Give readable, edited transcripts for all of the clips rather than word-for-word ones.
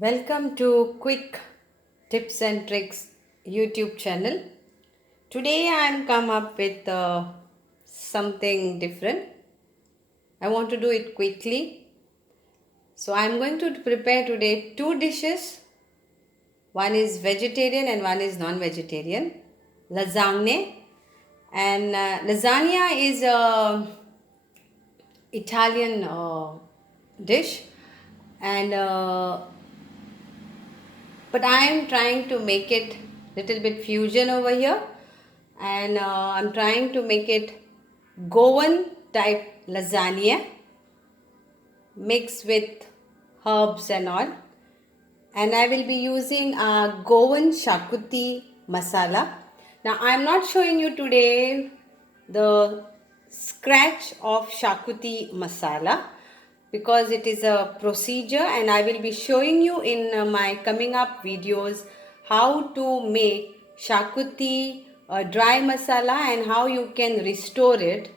Welcome to Quick Tips and Tricks YouTube channel. Today I am come up with something different. I want to do it quickly. So I am going to prepare today two dishes. One is vegetarian and one is non-vegetarian. Lasagne and lasagna is a Italian dish and but I am trying to make it little bit fusion over here, and I'm trying to make it Goan type lasagna mixed with herbs and all, and I will be using Goan shakuti masala. Now I am not showing you today the scratch of shakuti masala because it is a procedure, and I will be showing you in my coming up videos how to make shakuti dry masala and how you can restore it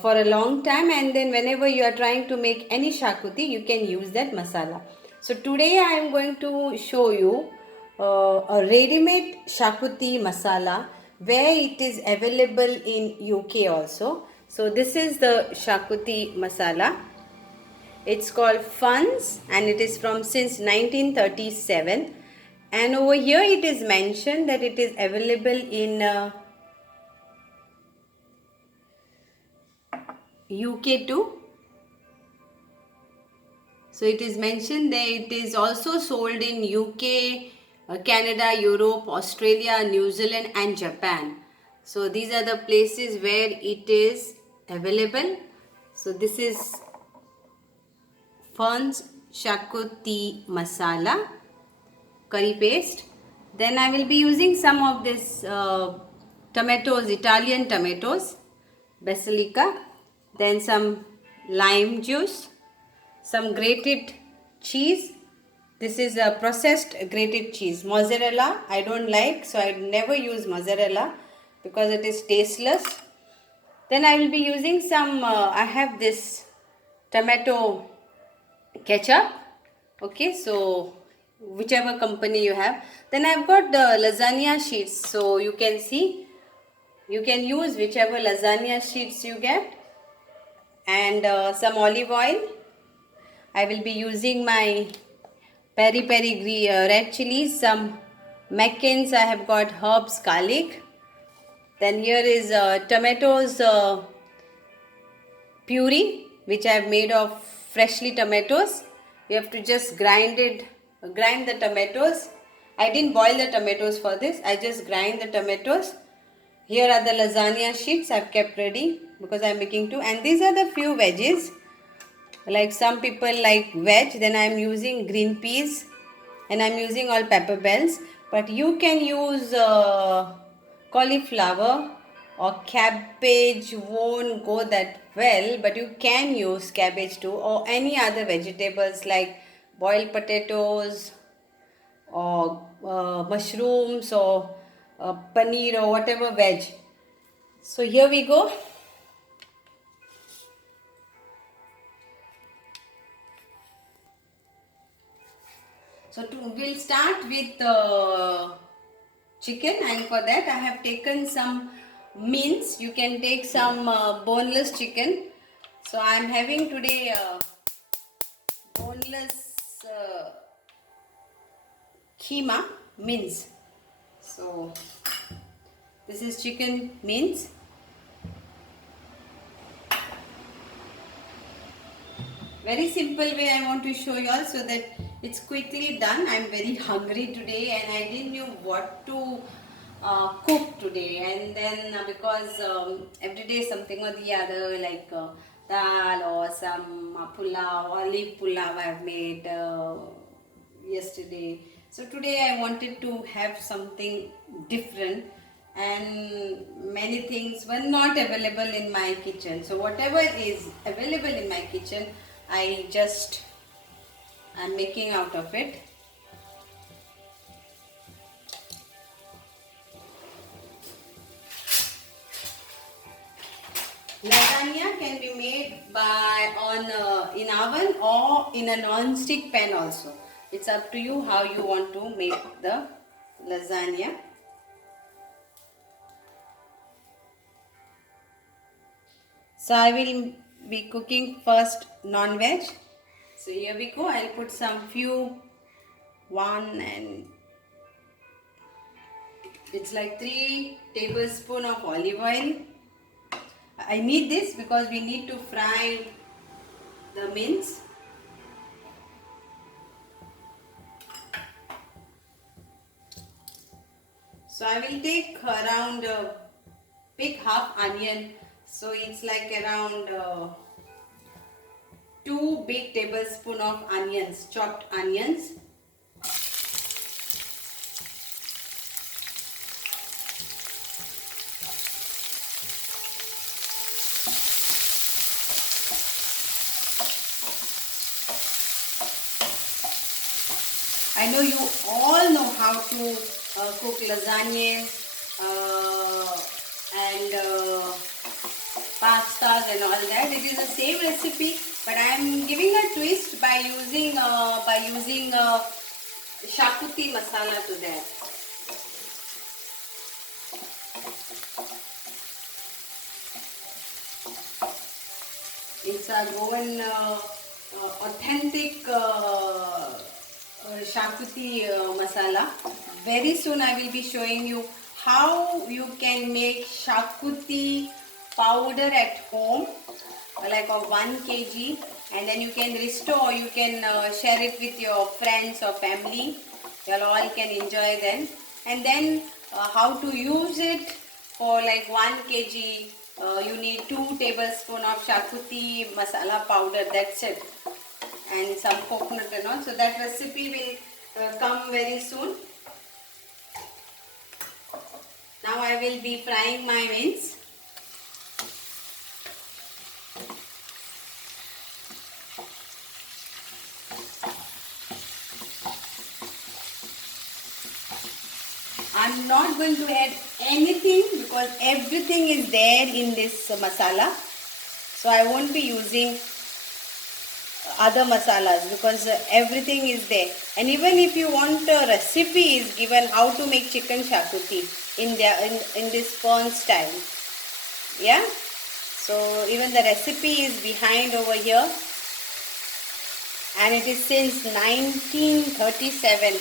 for a long time, and then whenever you are trying to make any shakuti you can use that masala. So today I am going to show you a ready-made shakuti masala where it is available in UK also. So this is the shakuti masala. It's called Funds and it is from since 1937, and over here it is mentioned that it is available in UK too. So it is mentioned that it is also sold in UK, Canada, Europe, Australia, New Zealand and Japan. So these are the places where it is available. So this is Funds Shakuti Masala curry paste. Then I will be using some of this tomatoes, Italian tomatoes, basilica, then some lime juice, some grated cheese. This is a processed grated cheese. Mozzarella I don't like, so I never use mozzarella because it is tasteless. Then I will be using some, I have this tomato ketchup. Okay, so whichever company you have. Then I've got the lasagna sheets, so you can see, you can use whichever lasagna sheets you get, and some olive oil. I will be using my peri peri red chilies, some McCain's. I have got herbs, garlic. Then here is tomatoes puree which I have made of freshly tomatoes. You have to just grind the tomatoes. I didn't boil the tomatoes for this. I just grind the tomatoes. Here are the lasagna sheets I've kept ready because I'm making two. And these are the few veggies. Like some people like veg, then I'm using green peas and I'm using all pepper bells. But you can use cauliflower or cabbage. Won't go that well, but you can use cabbage too, or any other vegetables like boiled potatoes or mushrooms or paneer or whatever veg. So here we go. So we'll start with chicken, and for that I have taken some mince. You can take some boneless chicken. So I am having today boneless keema mince. So this is chicken mince. Very simple way I want to show you all so that it's quickly done. I'm very hungry today and I didn't know what to cook today, and then because every day something or the other, like dal or some pulao, olive pulao I've made yesterday. So today I wanted to have something different, and many things were not available in my kitchen. So whatever is available in my kitchen, I'm making out of it. Lasagna can be made in oven or in a non-stick pan also. It's up to you how you want to make the lasagna. So I will be cooking first non-veg. So here we go. I'll put some few, one, and it's like 3 tablespoons of olive oil. I need this because we need to fry the mince. So I will take around big half onion. So it's like around 2 big tablespoons of onions, chopped onions. I know you all know how to cook lasagnas and pastas and all that. It is the same recipe, but I am giving a twist by using shakuti masala to that. It's a Goan authentic shakuti masala. Very soon I will be showing you how you can make shakuti powder at home, like of 1 kg, and then you can restore, you can share it with your friends or family. You all can enjoy them. And then how to use it for like 1 kg. You need 2 tablespoons of shakuti masala powder, that's it, and some coconut and all. So that recipe will come very soon. Now I will be frying my mince. I'm not going to add anything because everything is there in this masala. So I won't be using other masalas because everything is there. And even if you want a recipe is given how to make chicken shakuti in this Pern style. Yeah. So even the recipe is behind over here. And it is since 1937.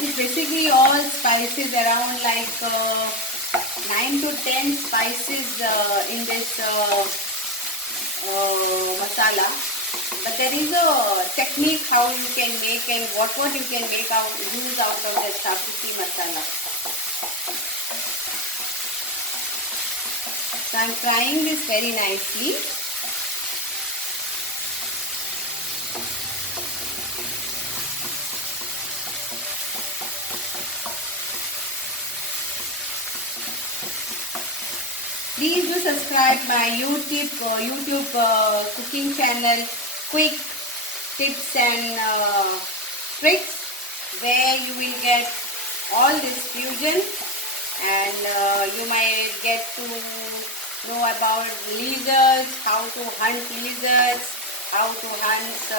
It's basically all spices, around like 9 to 10 spices in this masala. But there is a technique how you can make and what you can make out, use out of the shakuti masala. So I am frying this very nicely. Please do subscribe my YouTube cooking channel, Quick Tips and Tricks, where you will get all this fusion, and you might get to know about lizards, how to hunt lizards, how to hunt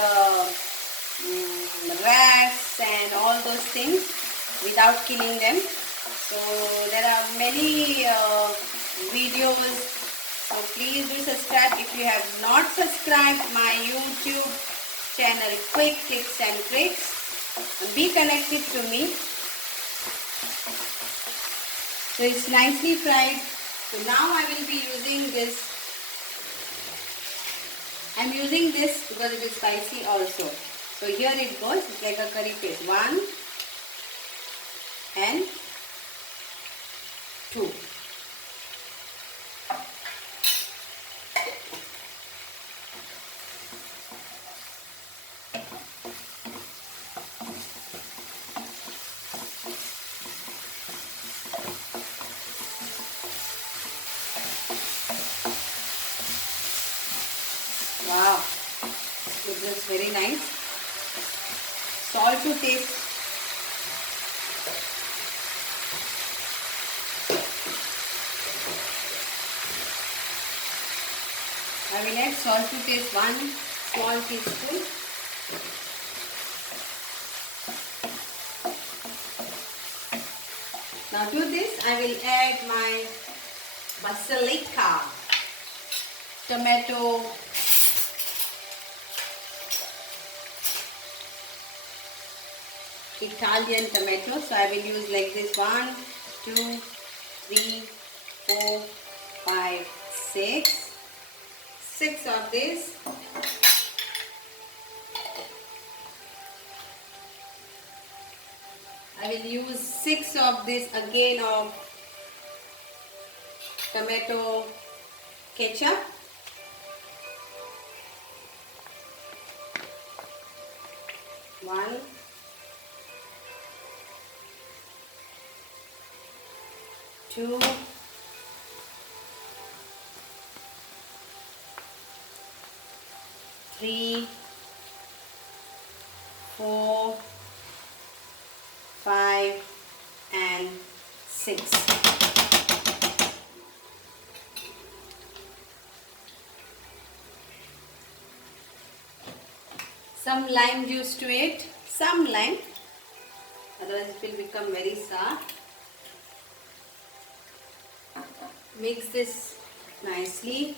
rats and all those things without killing them. So there are many videos, so please do subscribe. If you have not subscribed my YouTube channel Quick Tips and Tricks, be connected to me. So it's nicely fried. So now I will be using this. I'm using this because it is spicy also. So here it goes. It's like a curry paste. 1 and 2. Wow, it looks very nice. Salt to taste. I will add salt to taste, 1 small teaspoon. Now to this I will add my basilica, tomato, Italian tomato. So I will use like this 1, 2, 3, 4, 5, 6. 6 of this. I will use 6 of this again of tomato ketchup. One, two, three, 4, 5 and 6. Some lime juice to it, some lime, otherwise it will become very sour. Mix this nicely.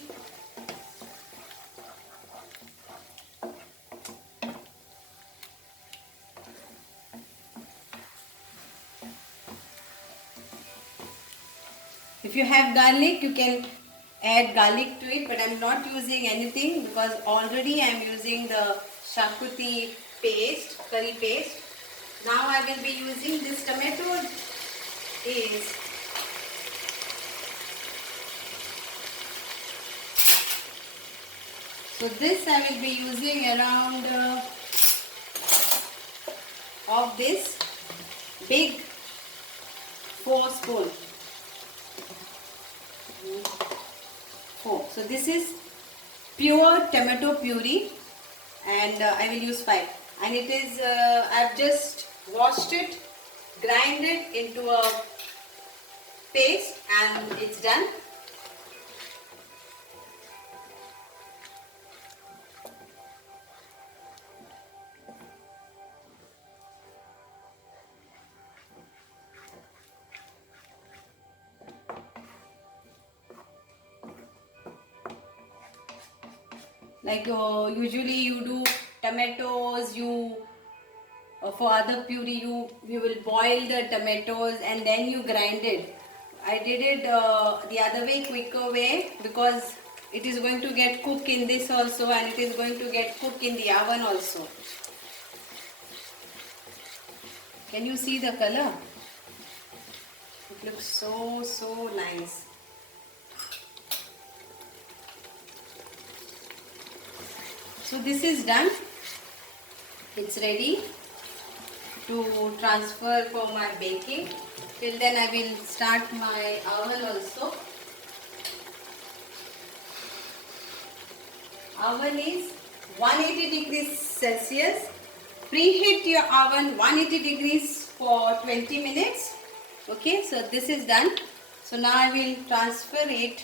If you have garlic, you can add garlic to it, but I am not using anything because already I am using the shakuti paste, curry paste. Now I will be using this tomato is so this I will be using around of this big 4 spoon. 4. So this is pure tomato puree, and I will use 5. And it is I've just washed it, grind it into a paste, and it's done. Like usually you do tomatoes, you for other puree you will boil the tomatoes and then you grind it. I did it the other way, quicker way, because it is going to get cooked in this also, and it is going to get cooked in the oven also. Can you see the color? It looks so nice. So this is done. It's ready to transfer for my baking. Till then I will start my oven also. Oven is 180 degrees Celsius. Preheat your oven 180 degrees for 20 minutes. Okay, so this is done. So now I will transfer it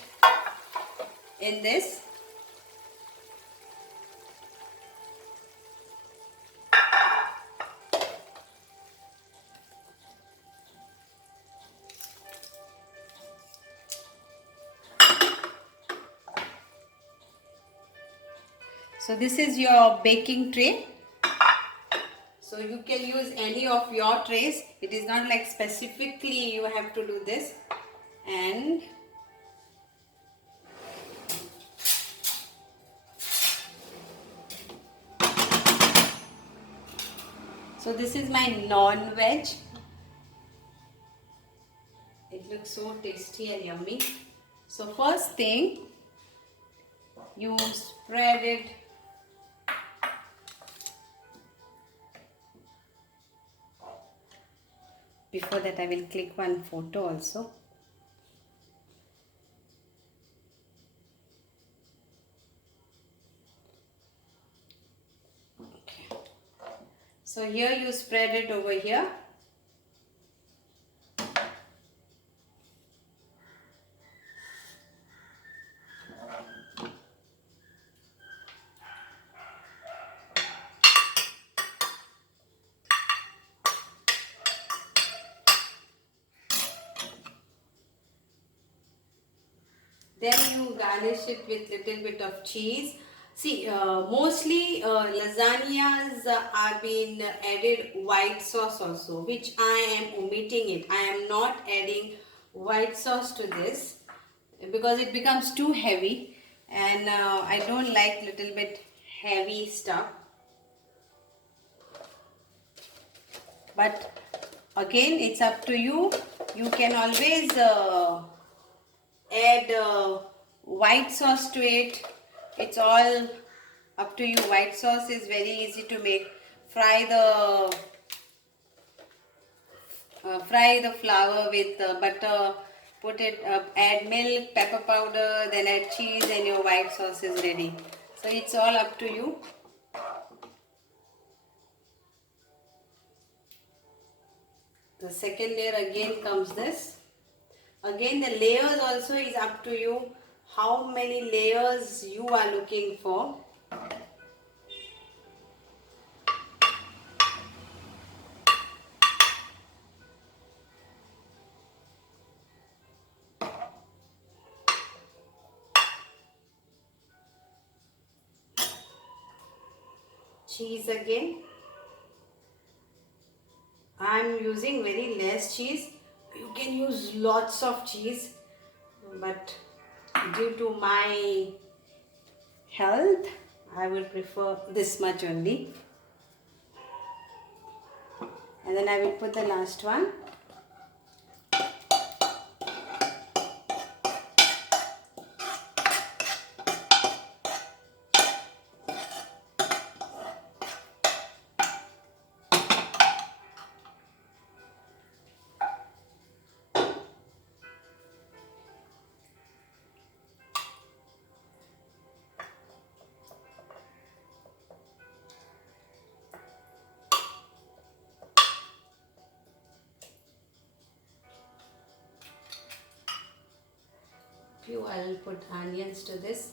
in this. So this is your baking tray. So you can use any of your trays. It is not like specifically you have to do this. And so this is my non-veg. It looks so tasty and yummy. So first thing, you spread it before that I will click one photo also. Okay. So here you spread it over here. then you garnish it with little bit of cheese. See, mostly lasagnas are being added white sauce also, which I am omitting it. I am not adding white sauce to this because it becomes too heavy, and I don't like little bit heavy stuff. But again, it's up to you. You can always add white sauce to it. It's all up to you. White sauce is very easy to make. Fry the flour with butter, put it add milk, pepper powder, then add cheese, and your white sauce is ready. So it's all up to you. The second layer again comes this. Again, the layers also is up to you, how many layers you are looking for. Cheese again. I am using very less cheese. You can use lots of cheese, but due to my health, I will prefer this much only. And then I will put the last one. I will put onions to this.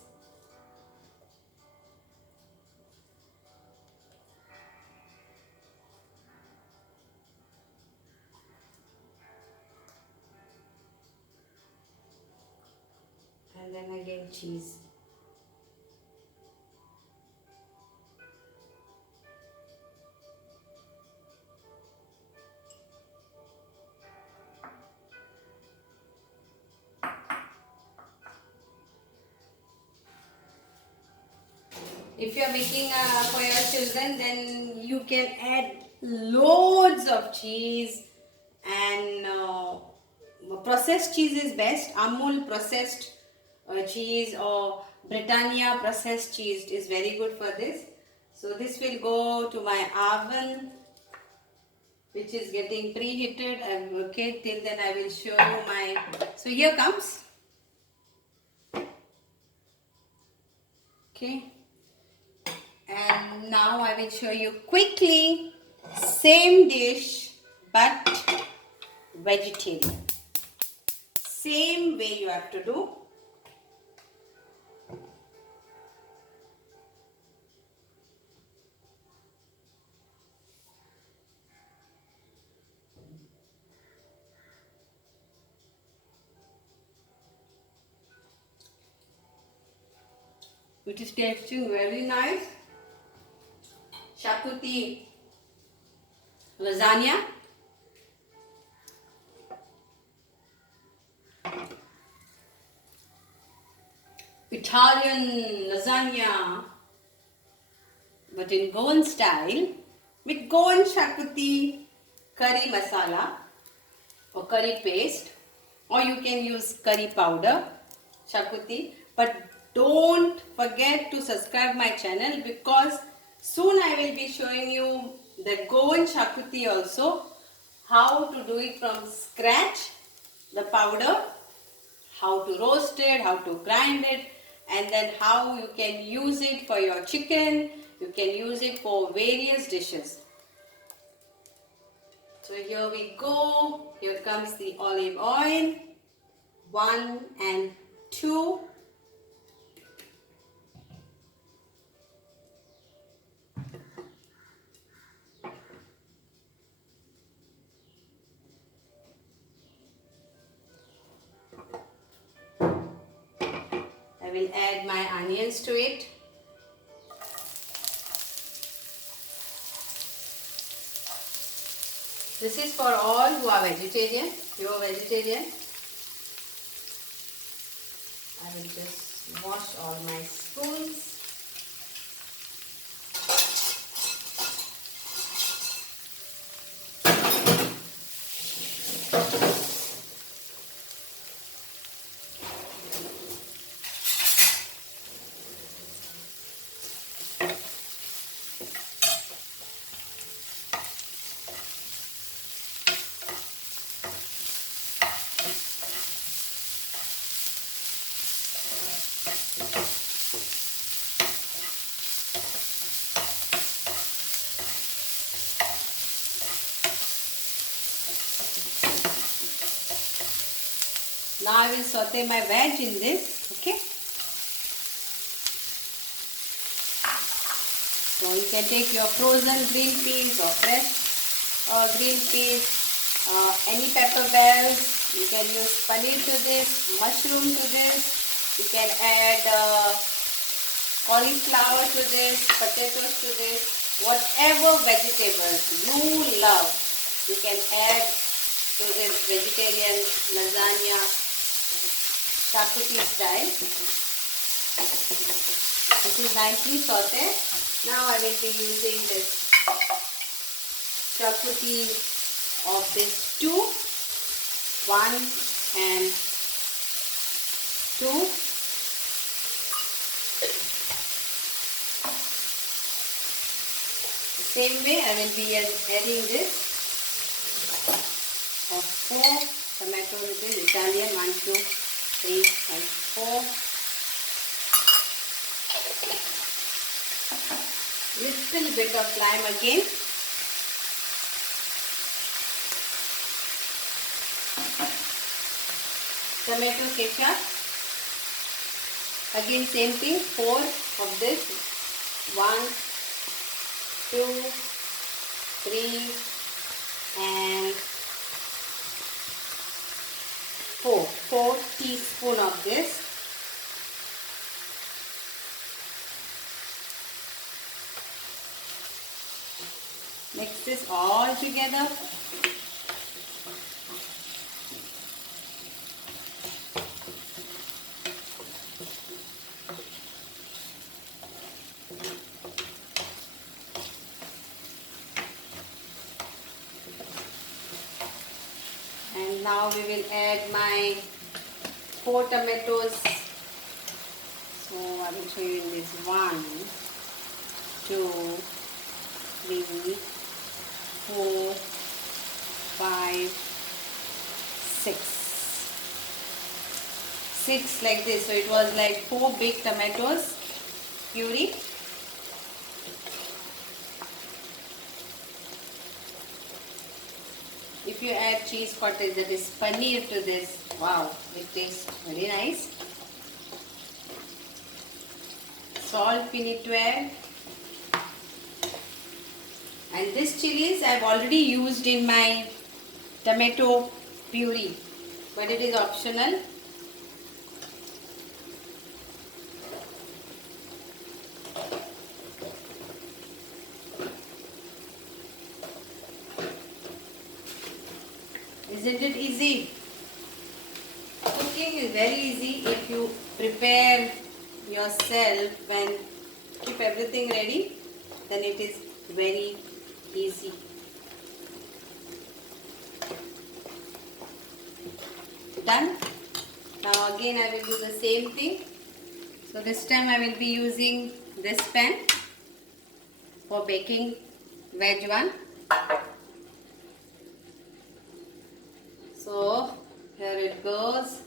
And then again cheese. If you are making for your children, then you can add loads of cheese, and processed cheese is best. Amul processed cheese or Britannia processed cheese is very good for this. So this will go to my oven, which is getting preheated. Okay, till then I will show you my. So here comes. Okay. And now I will show you quickly same dish but vegetarian. Same way you have to do. Which is tasting very nice. Shakuti lasagna. Italian lasagna, but in Goan style, with Goan shakuti curry masala or curry paste, or you can use curry powder shakuti. But don't forget to subscribe my channel, because soon I will be showing you the Goan shakuti also, how to do it from scratch, the powder, how to roast it, how to grind it, and then how you can use it for your chicken. You can use it for various dishes. So here we go. Here comes the olive oil. 1 and 2. add my onions to it. This is for all who are vegetarian, pure vegetarian. I will just wash all my spoons. Now I will saute my veg in this, okay? So you can take your frozen green peas or fresh green peas, any pepper bells. You can use paneer to this, mushroom to this. You can add cauliflower to this, potatoes to this. Whatever vegetables you love, you can add to this vegetarian lasagna charcuterie style. This is nicely sauteed. Now I will be using this charcuterie of this two, 1 and 2. Same way I will be adding this of 4 tomatoes. It is Italian, 1, 2, 3 and 4. Little bit of lime again. Tomato ketchup. Again same thing, 4 of this. 1, 2, 3 and 4 teaspoon of this. Mix this all together. And now we will add my 4 tomatoes. So I will show you in this 1, 2, 3, 4, 5, 6. 6 like this. So it was like 4 big tomatoes puree. If you add cheese cottage, that is paneer to this, wow, it tastes very nice. Salt we need to add. And this chilies I have already used in my tomato puree, but it is optional. Isn't it easy? Cooking is very easy if you prepare yourself and keep everything ready, then it is very easy. Done. Now again I will do the same thing. So this time I will be using this pan for baking veg one. So here it goes.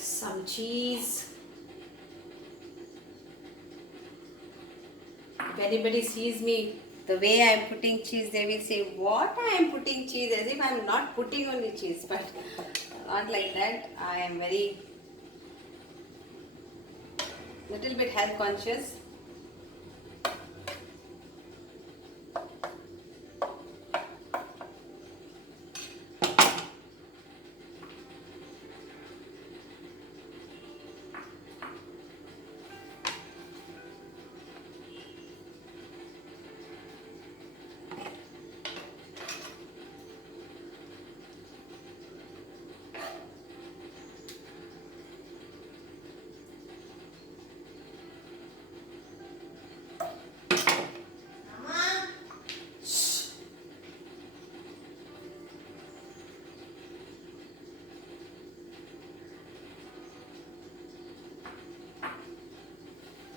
Some cheese. If anybody sees me the way I am putting cheese, they will say, what I am putting cheese, as if I am not putting only cheese, but not like that. I am very little bit health conscious.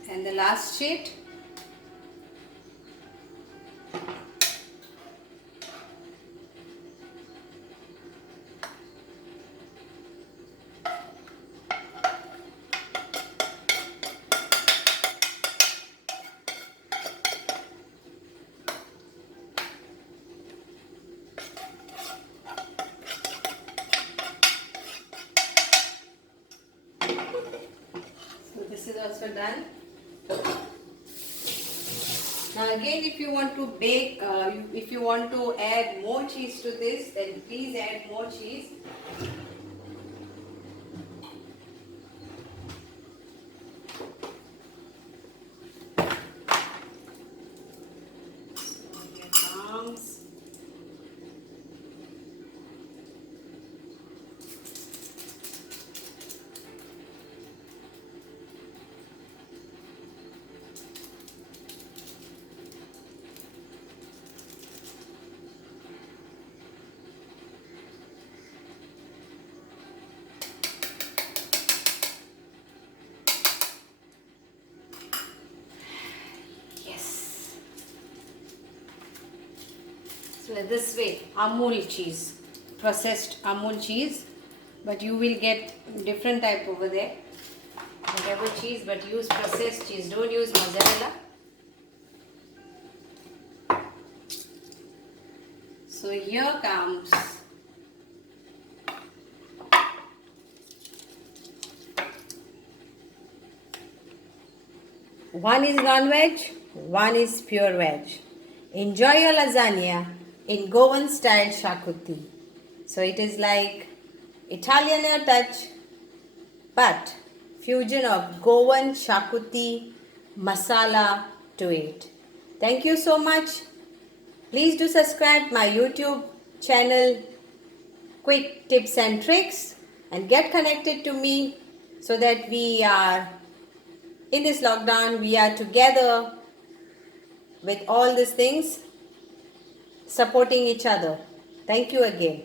And the last sheet. So this is also done. Now again, if you want to bake, if you want to add more cheese to this, then please add more cheese. Arms. So this way, Amul cheese, processed Amul cheese, but you will get different type over there. Whatever cheese, but use processed cheese. Don't use mozzarella. So here comes one is non-veg, one is pure veg. Enjoy your lasagna in Goan style shakuti. So it is like Italian touch, but fusion of Goan shakuti masala to it. Thank you so much. Please do subscribe my YouTube channel Quick Tips and Tricks and get connected to me so that we are in this lockdown, we are together with all these things, supporting each other. Thank you again.